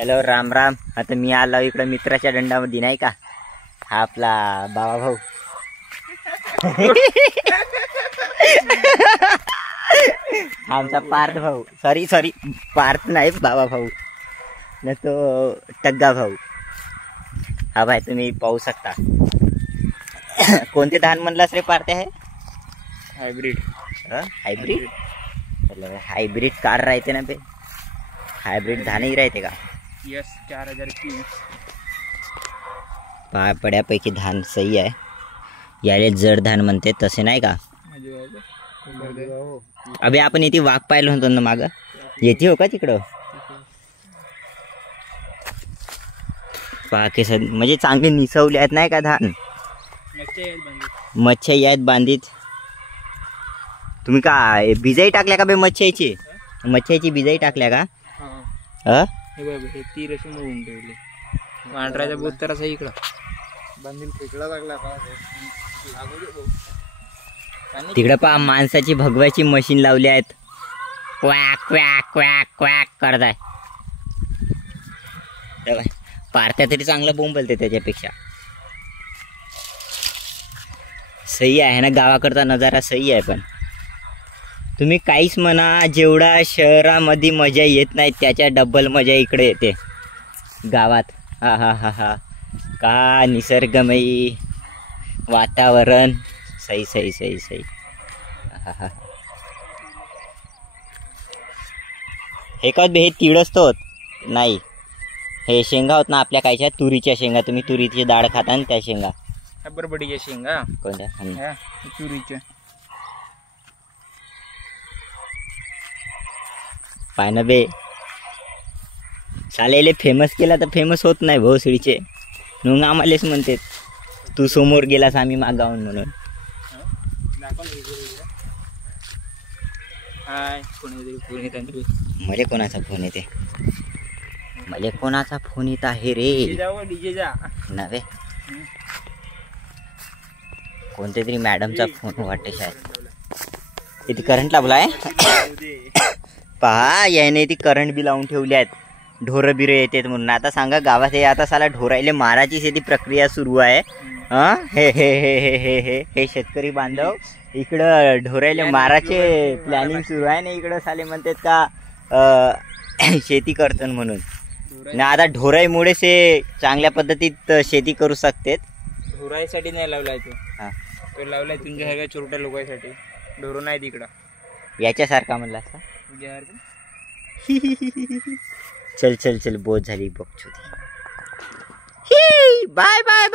Hello Ram Ram. आता मी आलो इकडं मित्राच्या दंडामध्ये नाही का. हा आपला बाबा भाऊ. आमचा पार्थ भाऊ. सॉरी पार्थ नाही बाबा भाऊ न तो टग्गा भाऊ. हा भाई तुम्ही पाहू शकता. कोणते धान म्हणलास रे पार्थ आहे? हायब्रिड. हायब्रिड हायब्रिड कार राहते ना बे. हायब्रिड धानही राहते का? यस 4023. बड्यापैकी धान सही आहे. याले जड धान म्हणते तसे नाही का. अबे आपण इथे वाघ पाहिलं होतो ना माग. येते हो का तिकडं? पाके सर म्हणजे चांगले निसवले आहेत नाही का धान. मच्छी आहेत बांधीत. तुम्ही काय बिजाई टाकल्या का बे मच्छीची? मच्छीची बिजाई टाकल्या का? हे तीर असे मोडून ठेवले. पांढऱ्याचा बोत तर असा इकडं बांधील फेकला लागला. तिकडं पहा माणसाची भगवाची मशीन लावली आहेत. क्वॅक क्वॅक क्वॅक क्वॅक करताय. पार्ट्या तरी चांगला बोंबलते त्याच्यापेक्षा. सही आहे ना गावाकडचा नजारा सही आहे. पण तुम्ही काहीच म्हणा जेवढा शहरामध्ये मजा येत नाही त्याच्या डबल मजा इकडे येते गावात. हा हा हा हा का निसर्गमयी वातावरण. सही सही सही सही. हा हा हे का हे तिळच तो नाही. हे शेंगा होत ना आपल्या कायच्या तुरीच्या शेंगा. तुम्ही तुरीची डाळ खाता ना त्या शेंगा. बरबडीच्या शेंगा कोणत्या? तुरीच्या. पाय ना बे सालेले फेमस केला तर फेमस होत नाही भोसडीचे. मग आम्हालेच म्हणते तू समोर गेलास आम्ही मागावून म्हणून. मले कोणाचा फोन येते? मले कोणाचा फोन येत आहे रे? नव्हे कोणत्या तरी मॅडमचा फोन वाटते शायद. इथे करंट लावलाय. पहा याने ती करंट बी लावून ठेवली आहेत. ढोरं बिरं येतात म्हणून. आता सांगा गावात हे आता साला ढोरायले मारायचीच ती प्रक्रिया सुरू आहे. हे हे हे हे हे हे हे शेतकरी बांधव इकडं ढोरायले माराचे प्लॅनिंग सुरू आहे ना. इकडं साले म्हणतात का शेती करतात म्हणून ना. आता ढोराईमुळे ते चांगल्या पद्धतीत शेती करू शकतात. ढोराईसाठी नाही लावलाय तो लावलाय तुमच्यासारख्या छोट्या लोकांसाठी. ढोर नाही तिकडं याच्यासारखा म्हणला असता. चल चल चल बोध झाली बघ. Bye bye.